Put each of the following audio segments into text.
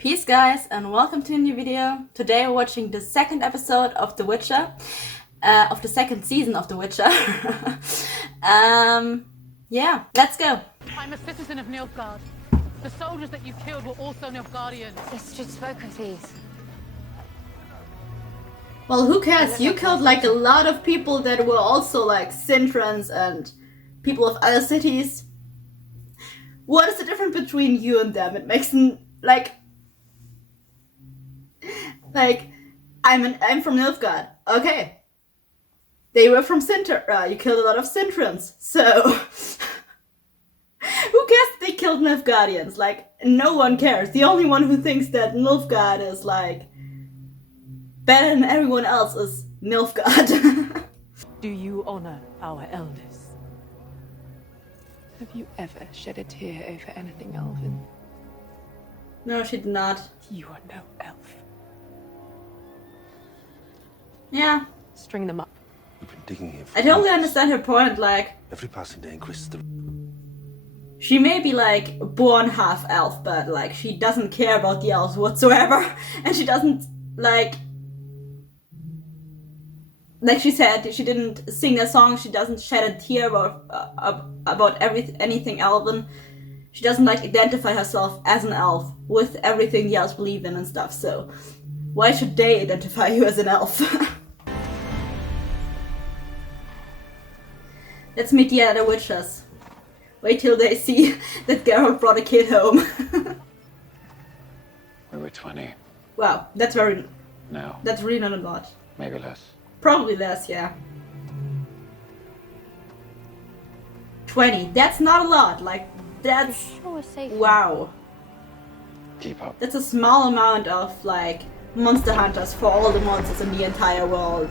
Peace guys and welcome to a new video. Today we're watching the second episode of The Witcher, of the second season of The Witcher. Yeah, let's go. I'm a citizen of Nilfgaard. The soldiers that you killed were also Nilfgaardians. Yes, just spoken, please. Well, who cares? You killed like a lot of people that were also like Sintrans and people of other cities. What is the difference between you and them? It makes like I'm from Nilfgaard. Okay. They were from Sinter. You killed a lot of Sintrans. So who cares if they killed Nilfgaardians? Like, no one cares. The only one who thinks that Nilfgaard is like better than everyone else is Nilfgaard. Do you honor our elders? Have you ever shed a tear over anything elven? No, she did not. You are no elf. Yeah. String them up. We've been digging here for I totally years. understand her point, like, Every passing day increases the... she may be like born half elf, but like she doesn't care about the elves whatsoever. And she doesn't like she said, she didn't sing a song, she doesn't shed a tear about anything elven. She doesn't like identify herself as an elf with everything the elves believe in and stuff, so why should they identify you as an elf? Let's meet the other witches. Wait till they see that Geralt brought a kid home. We were 20. Wow, that's really Now, not a lot. maybe less. Probably less, yeah. 20, that's not a lot, like, that's... Sure we're safe. Wow. Keep up. That's a small amount of, like, monster hunters for all the monsters in the entire world.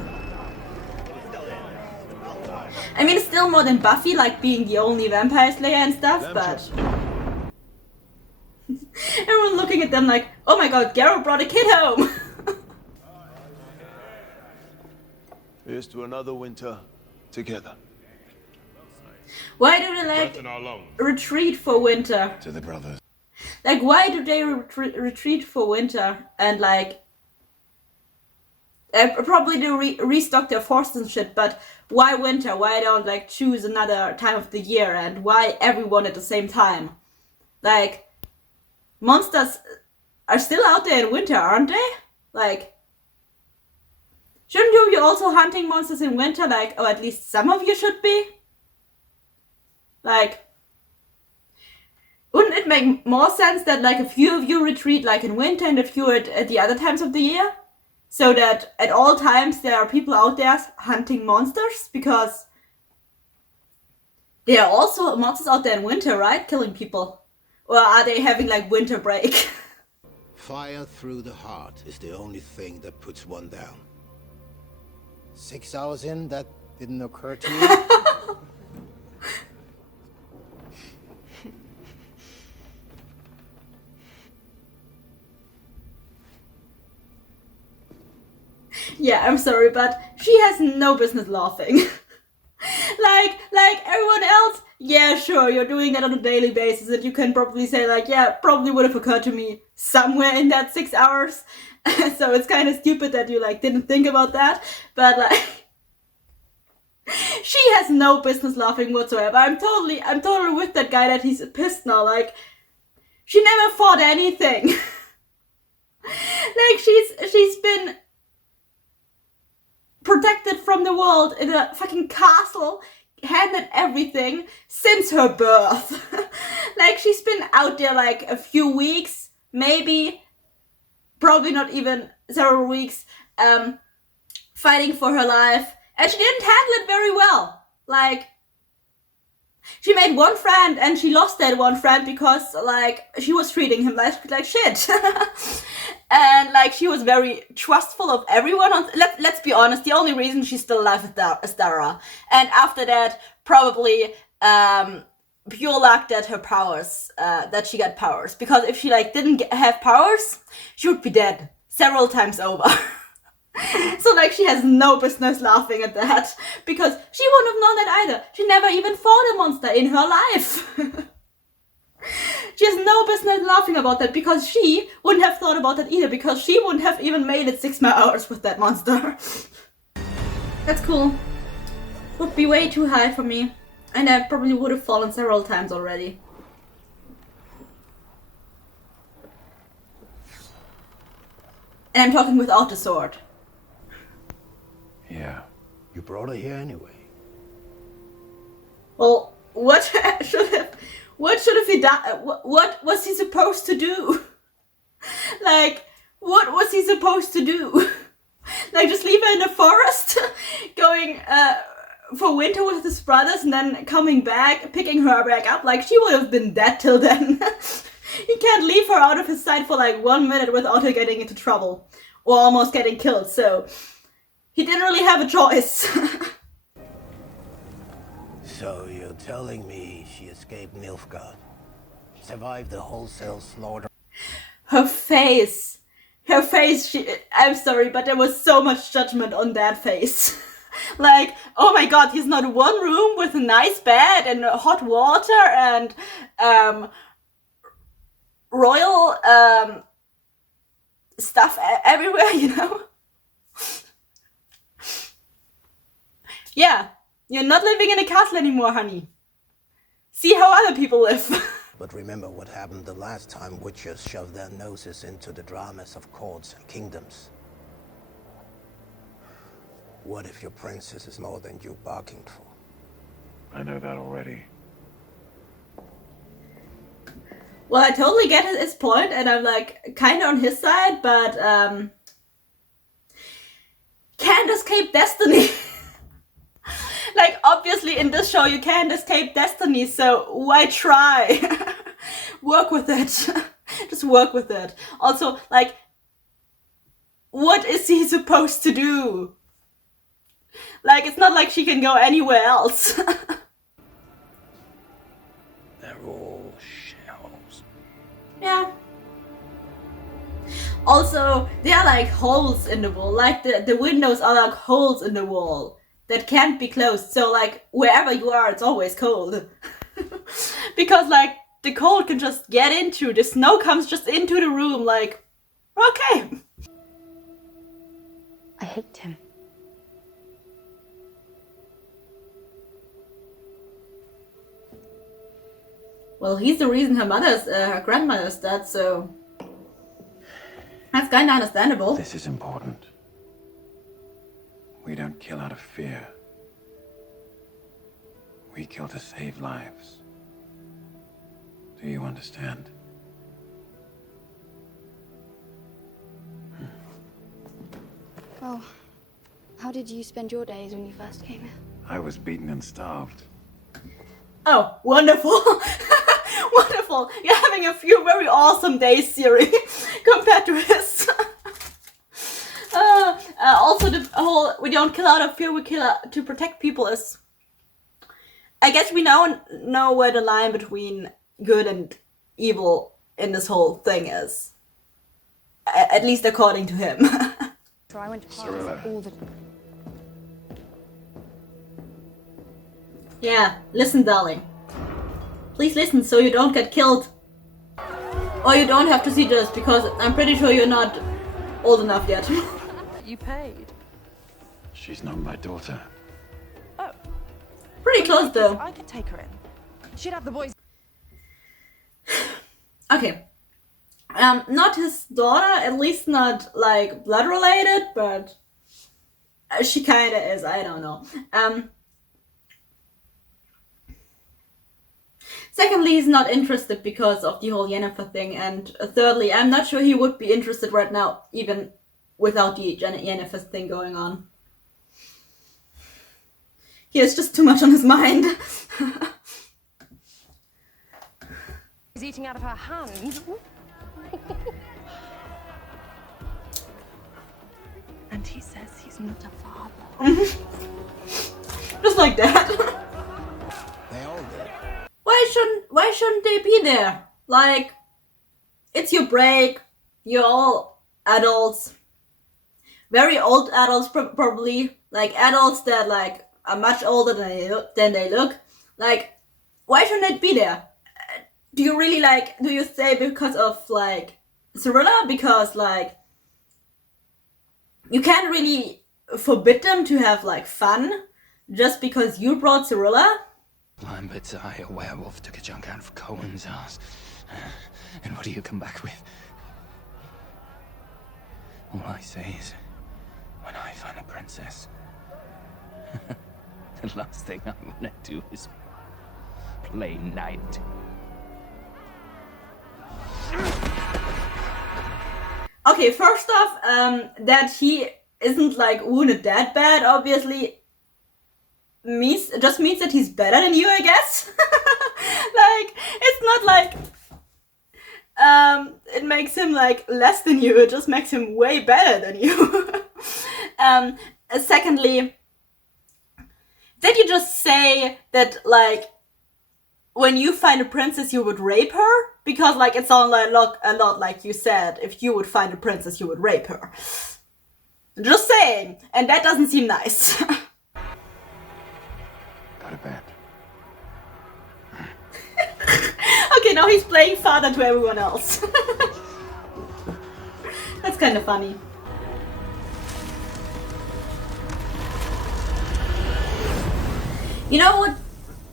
I mean, it's still more than Buffy, like, being the only vampire slayer and stuff, but... everyone looking at them like, oh my god, Geralt brought a kid home! Here's to another winter together. Why do they, like, retreat for winter? To the brothers. Like, why do they retreat for winter and, like, probably do restock their forces and shit, but why winter? Why don't, like, choose another time of the year, and why everyone at the same time? Like, monsters are still out there in winter, aren't they? Like, shouldn't you be also hunting monsters in winter? Like, or at least some of you should be? Like, wouldn't it make more sense that, like, a few of you retreat, like, in winter and a few at the other times of the year? So that at all times there are people out there hunting monsters? Because there are also monsters out there in winter, right? Killing people. Or are they having, like, winter break? Fire through the heart is the only thing that puts one down. 6 hours in, that didn't occur to you? Yeah, I'm sorry, but she has no business laughing. like everyone else, yeah, sure, you're doing that on a daily basis, and you can probably say, like, yeah, probably would have occurred to me somewhere in that 6 hours. So it's kind of stupid that you, like, didn't think about that, but, like, she has no business laughing whatsoever. I'm totally with that guy that he's pissed now. Like, she never fought anything. Like, she's been protected from the world in a fucking castle, handed everything since her birth. Like, she's been out there like a few weeks, maybe, probably not even several weeks, fighting for her life, and she didn't handle it very well. Like, she made one friend and she lost that one friend because, like, she was treating him like shit. And, like, she was very trustful of everyone. Let's be honest, the only reason she's still alive is Dara. And after that, probably pure luck that her powers, that she got powers. Because if she, like, didn't have powers, she would be dead several times over. So, like, she has no business laughing at that, because she wouldn't have known that either. She never even fought a monster in her life. She has no business laughing about that, because she wouldn't have thought about that either, because she wouldn't have even made it 6 more hours with that monster. That's cool. Would be way too high for me. And I probably would have fallen several times already. And I'm talking without the sword. Yeah. You brought her here anyway. Well, what should have he done? What was he supposed to do? Like, what was he supposed to do? Like, just leave her in the forest, going for winter with his brothers, and then coming back, picking her back up? Like, she would have been dead till then. He can't leave her out of his sight for like 1 minute without her getting into trouble, or almost getting killed, so he didn't really have a choice. So you're telling me she escaped Nilfgaard? Survived the wholesale slaughter? Her face, I'm sorry, but there was so much judgment on that face. Like, oh my god, he's not one room with a nice bed and hot water and royal stuff everywhere, you know? Yeah, you're not living in a castle anymore, honey. See how other people live. But remember what happened the last time witches shoved their noses into the dramas of courts and kingdoms. What if your princess is more than you bargained for? I know that already. Well, I totally get his point, and I'm like kind of on his side, but can't escape destiny. Like, obviously in this show you can't escape destiny, so why try? Work with it. Just work with it. Also, like, what is he supposed to do? Like, it's not like she can go anywhere else. They're all shells. Yeah. Also, there are like holes in the wall. Like, the windows are like holes in the wall that can't be closed. So, like, wherever you are, it's always cold. Because, like, the cold can just get into, the snow comes just into the room, like, okay. I hate him. Well, he's the reason her grandmother's dead, so that's kind of understandable. This is important. We don't kill out of fear. We kill to save lives. Do you understand? Well, how did you spend your days when you first came here? I was beaten and starved. Oh, wonderful. Wonderful. You're having a few very awesome days, Siri, compared to his. Also, the whole we don't kill out of fear, we kill to protect people is. I guess we now know where the line between good and evil in this whole thing is. At least according to him. So I went to Cirilla. all the... Yeah, listen, darling. Please listen so you don't get killed. Or you don't have to see this, because I'm pretty sure you're not old enough yet. You paid. She's not my daughter. Oh, Pretty close though. I could take her in. She'd have the boys. Okay. Not his daughter, at least not like blood related, but she kinda is, I don't know. Secondly, he's not interested because of the whole Yennefer thing, and thirdly, I'm not sure he would be interested right now, even without the Yennefer thing going on. He has just too much on his mind. He's eating out of her hand. And he says he's not a father. Just like that. They all did. Why shouldn't they be there? Like, it's your break. You're all adults. Very old adults, probably. Like, adults that, like, are much older than they look. Like, why shouldn't it be there? do you really like, do you say because of like Cirilla? Because like you can't really forbid them to have like fun just because you brought Cirilla? Lambert's eye, a werewolf, took a chunk out of Cohen's ass. And what do you come back with? All I say is, when I find a princess, the last thing I want to do is play knight. Okay, first off, that he isn't like wounded that bad, obviously just means that he's better than you, I guess. Like, it's not like it makes him like less than you, it just makes him way better than you. Secondly, did you just say that like when you find a princess you would rape her? Because like it sounds like a lot like you said if you would find a princess you would rape her. Just saying, and that doesn't seem nice. Go to bed. Okay, now he's playing father to everyone else. That's kind of funny. You know what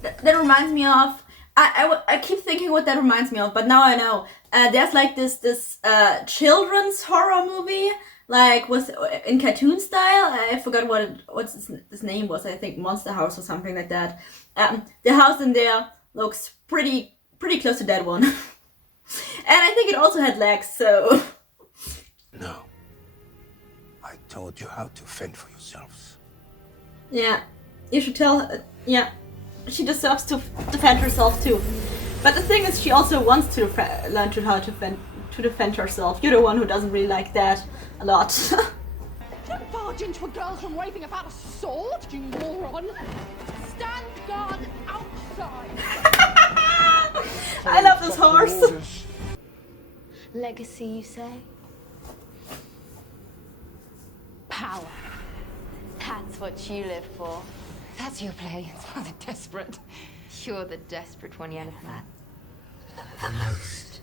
that reminds me of? I keep thinking what that reminds me of, but now I know. There's like this children's horror movie, like was in cartoon style. I forgot what this name was. I think Monster House or something like that. The house in there looks pretty close to that one. And I think it also had legs, so... No. I told you how to fend for yourselves. Yeah, you should tell her, yeah, she deserves to defend herself too. But the thing is, she also wants to learn how to defend herself. You're the one who doesn't really like that a lot. Don't barge into a girl's room raving about a sword, you moron! Stand guard outside! I love this horse. Legacy, you say? Power. That's what you live for. That's your play. It's rather desperate. You're the desperate one, Yennefer. The most.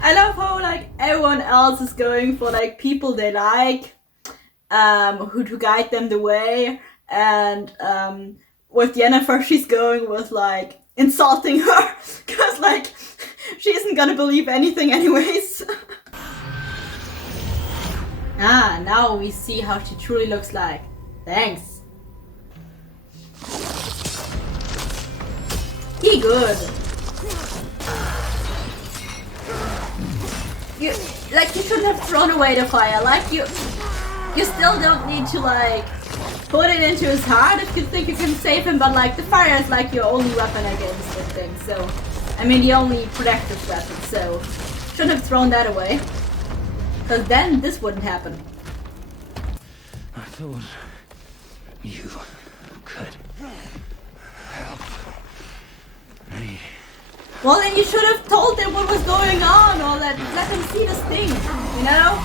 I love how like everyone else is going for like people they like, who to guide them the way, and with Yennefer she's going with like insulting her, cause like she isn't gonna believe anything anyways. Ah, now we see how she truly looks like. Thanks. He good. You shouldn't have thrown away the fire. Like you still don't need to like put it into his heart if you think you can save him. But like the fire is like your only weapon against this thing. So, I mean the only protective weapon. So, shouldn't have thrown that away. Because then this wouldn't happen. I thought you could help me. Well, then you should have told them what was going on, or let them see this thing, you know?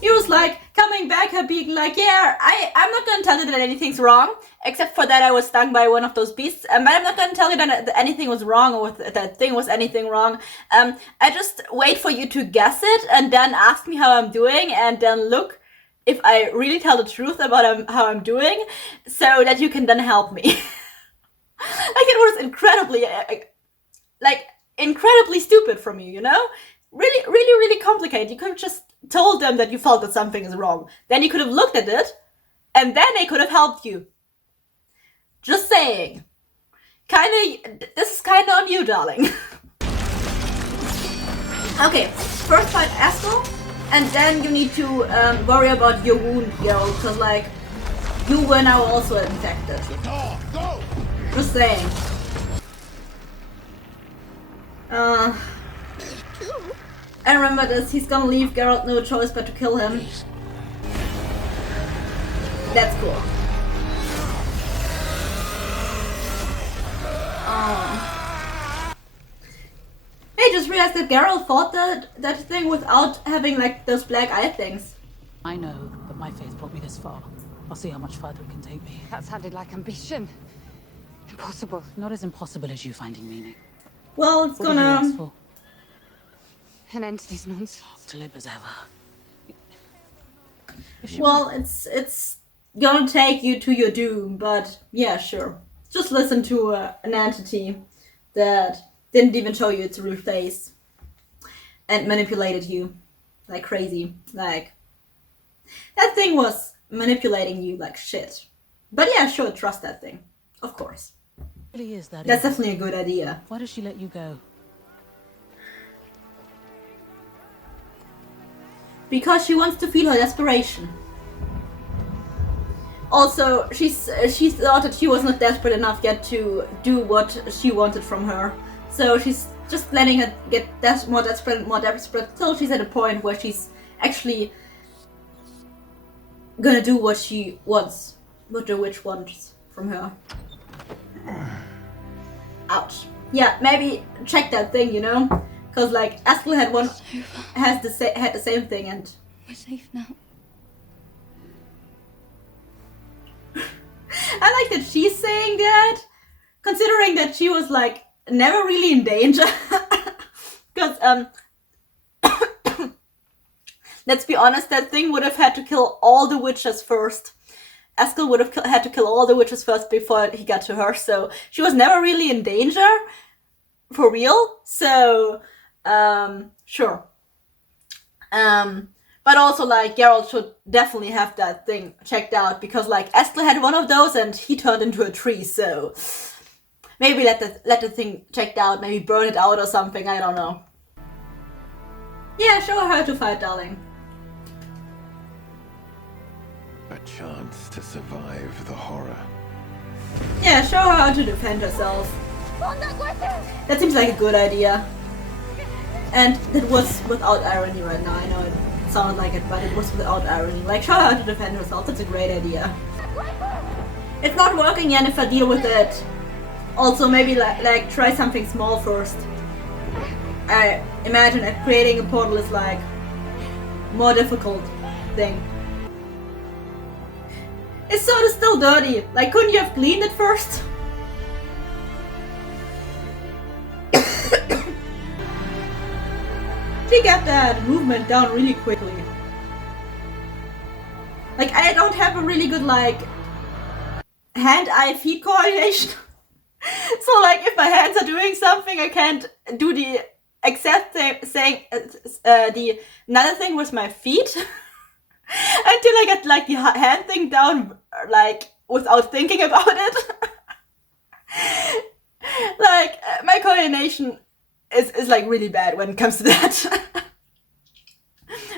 He was like coming back and being like, yeah, I'm not gonna tell you that anything's wrong, except for that I was stung by one of those beasts, but I'm not gonna tell you that anything was wrong or that thing was anything wrong. I just wait for you to guess it and then ask me how I'm doing and then look if I really tell the truth about how I'm doing so that you can then help me. Like it was incredibly stupid from you, you know? Really complicated. You could have just told them that you felt that something is wrong. Then you could have looked at it, and then they could have helped you. Just saying. This is kinda on you, darling. Okay, first fight Astro, and then you need to worry about your wound, yo, because like, you were now also infected. Go! Just saying. And remember this, he's gonna leave Geralt no choice but to kill him. That's cool. Hey, just realized that Geralt fought that thing without having like those black eye things. I know that my faith brought me this far. I'll see how much further it can take me. That sounded like ambition. impossible. Not as impossible as you finding meaning. Well, it's What did you ask gonna... for? An entity's nonsense. To live as ever. Well, it's gonna take you to your doom, but yeah, sure. Just listen to an entity that didn't even show you its real face and manipulated you like crazy. Like, that thing was manipulating you like shit. But yeah, sure, trust that thing. Of course. Really is that That's evil? definitely a good idea. Why does she let you go? Because she wants to feel her desperation. Also, she thought that she was not desperate enough yet to do what she wanted from her. So she's just letting her get more desperate and more desperate till she's at a point where she's actually gonna do what she wants, what the witch wants from her. Ouch. Yeah, maybe check that thing, you know? Because like Askel had the same thing, and We're safe now. I like that she's saying that, considering that she was like never really in danger. Because let's be honest, that thing would have had to kill all the witches first. Askel would have had to kill all the witches first before he got to her, so she was never really in danger, for real. So sure. But also, like, Geralt should definitely have that thing checked out, because, like, Askel had one of those and he turned into a tree, so maybe let the thing checked out, maybe burn it out or something, I don't know. Yeah, show her how to fight, darling. A chance to survive the horror. Yeah, show her how to defend herself. That seems like a good idea. And that was without irony right now, I know it sounded like it, but it was without irony. Like, show her how to defend herself, that's a great idea. It's not working, Yennefer, deal with it. Also, maybe like try something small first. I imagine that creating a portal is like more difficult thing. His sword is still dirty. Like, couldn't you have cleaned it first? She got that movement down really quickly. Like, I don't have a really good, like, hand-eye-feet coordination. So, like, if my hands are doing something, I can't do the exact same the another thing with my feet until I get, like, the hand thing down, like, without thinking about it. Like, my coordination is like really bad when it comes to that.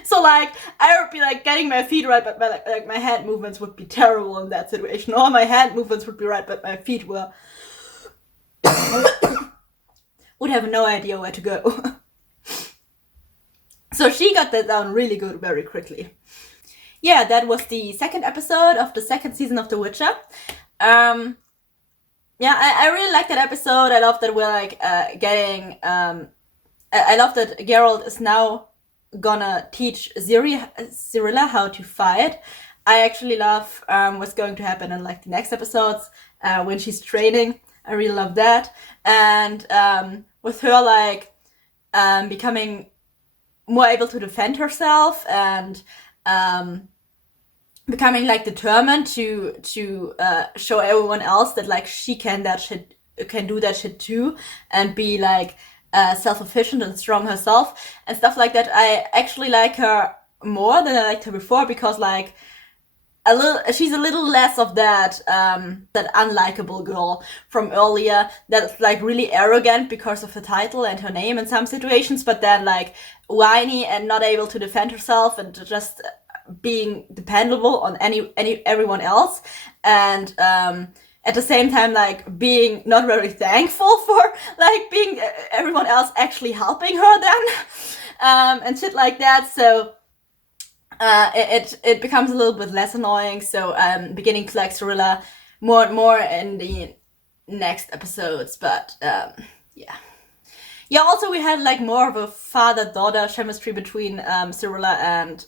So like I would be like getting my feet right, but my hand movements would be terrible in that situation. Or my hand movements would be right, but my feet were would have no idea where to go. So she got that down really good very quickly. Yeah, that was the second episode of the second season of The Witcher. Yeah, I really like that episode. I love that we're like getting. I love that Geralt is now gonna teach Cirilla how to fight. I actually love what's going to happen in like the next episodes when she's training. I really love that, and with her like becoming more able to defend herself and becoming like determined to show everyone else that like she can do that shit too, and be like self-efficient and strong herself and stuff like that. I actually like her more than I liked her before, because like she's a little less of that that unlikable girl from earlier that's like really arrogant because of her title and her name in some situations, but then like whiny and not able to defend herself and just being dependable on everyone else, and at the same time like being not very thankful for like being everyone else actually helping her then and shit like that. So it becomes a little bit less annoying. So I'm beginning to like Cirilla more and more in the next episodes, but yeah, also we had like more of a father-daughter chemistry between Cirilla and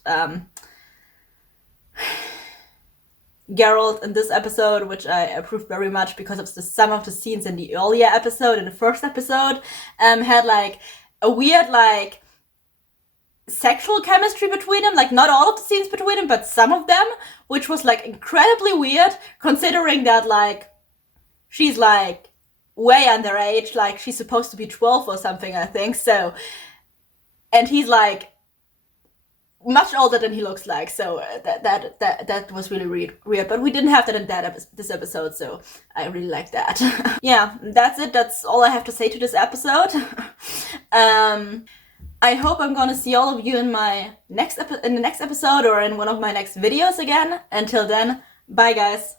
Geralt in this episode, which I approved very much because of some of the scenes in the earlier episode, in the first episode, had like a weird like sexual chemistry between them. Like not all of the scenes between them, but some of them, which was like incredibly weird considering that like she's like way underage, like she's supposed to be 12 or something, I think. So, and he's like much older than he looks like, so that was really weird. But we didn't have that in this episode, so I really like that. Yeah, that's it. That's all I have to say to this episode. I hope I'm gonna see all of you in my in the next episode or in one of my next videos again. Until then, bye guys.